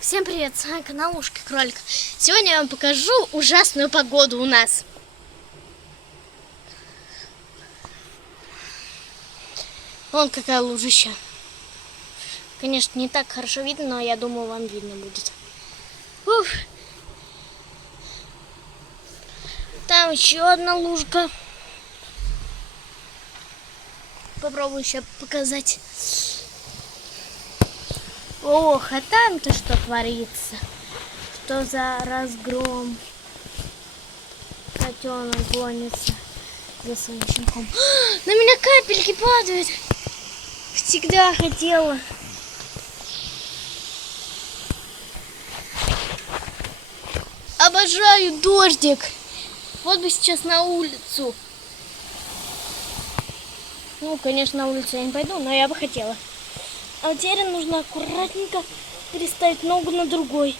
Всем привет, с вами канал Ушки Кролик. Сегодня я вам покажу ужасную погоду у нас. Вон какая лужища. Конечно, не так хорошо видно, но я думаю, вам видно будет. Уф. Там еще одна лужка. Попробую еще показать. Ох, а там-то что творится? Что за разгром? Котенок гонится за своим щенком. На меня капельки падают. Всегда хотела. Обожаю дождик. Вот бы сейчас на улицу. Ну, конечно, на улицу я не пойду, но я бы хотела. А теперь нужно аккуратненько переставить ногу на другую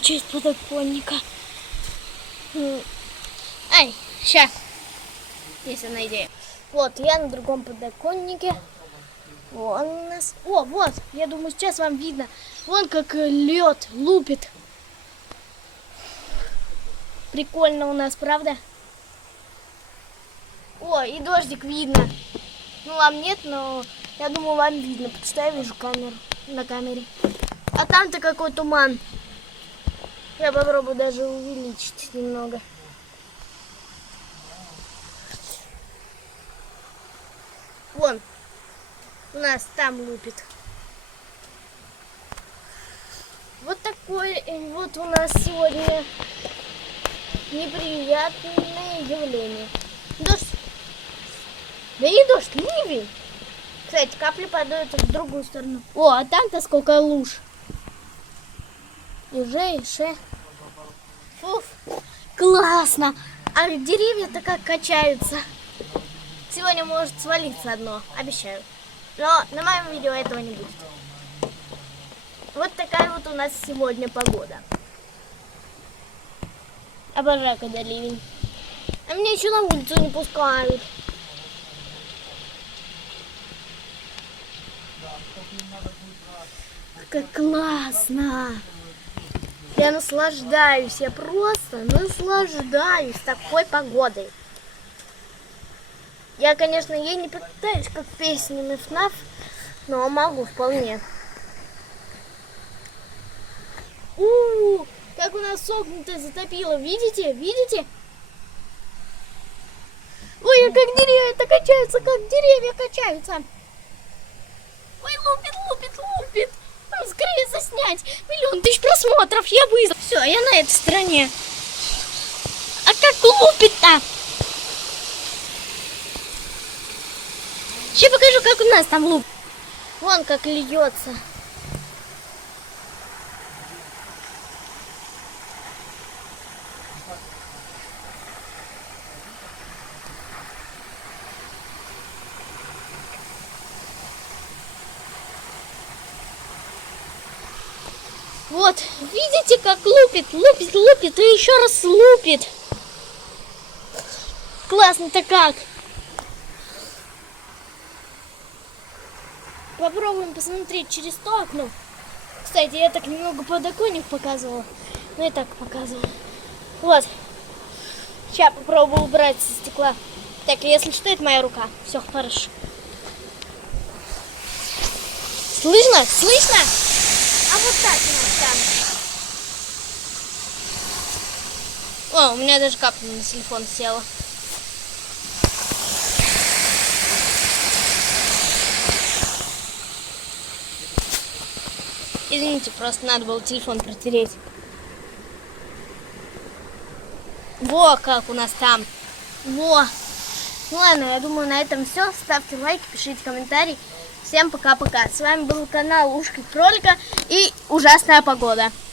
часть подоконника. Ай, ща. Есть одна идея. Вот, я на другом подоконнике. Вон у нас. О, вот, я думаю, сейчас вам видно. Вон как лед лупит. Прикольно у нас, правда? О, и дождик видно. Ну, вам нет, но я думаю, вам видно, потому что я вижу камеру на камере. А там-то какой туман. Я попробую даже увеличить немного. Вон, у нас там лупит. Вот такое вот у нас сегодня неприятное явление. Дождь. Да не дождь, ливень. Кстати, капли падают в другую сторону. О, а там-то сколько луж. И ше. Уф, классно. А деревья-то как качаются. Сегодня может свалиться одно, обещаю. Но на моем видео этого не будет. Вот такая вот у нас сегодня погода. Обожаю, когда ливень. А меня еще на улицу не пускают. Как классно! Я наслаждаюсь, я просто наслаждаюсь такой погодой. Я, конечно, ей не пытаюсь, как песнями ФНАФ, но могу вполне. Как у нас окна-то затопило, видите? Видите? Ой, а как деревья-то качаются, как деревья качаются. Ой, лупит. Скорее заснять. 1 000 000 просмотров. Я вызвал. Все, я на этой стороне. А как лупит-то? Сейчас покажу, как у нас там лупит. Вон как льется. Вот, видите, как лупит, и еще раз лупит. Классно-то как. Попробуем посмотреть через то окно. Кстати, я так немного подоконник показывала. Ну и так показывала. Вот. Сейчас попробую убрать со стекла. Так, если что, это моя рука. Все хорошо. Слышно? Слышно? А вот так у нас там. О, у меня даже капля на телефон села. Извините, просто надо было телефон протереть. Во, как у нас там. Во. Ну ладно, я думаю, на этом все. Ставьте лайки, пишите комментарии. Всем пока-пока. С вами был канал Ушки Кролика и ужасная погода.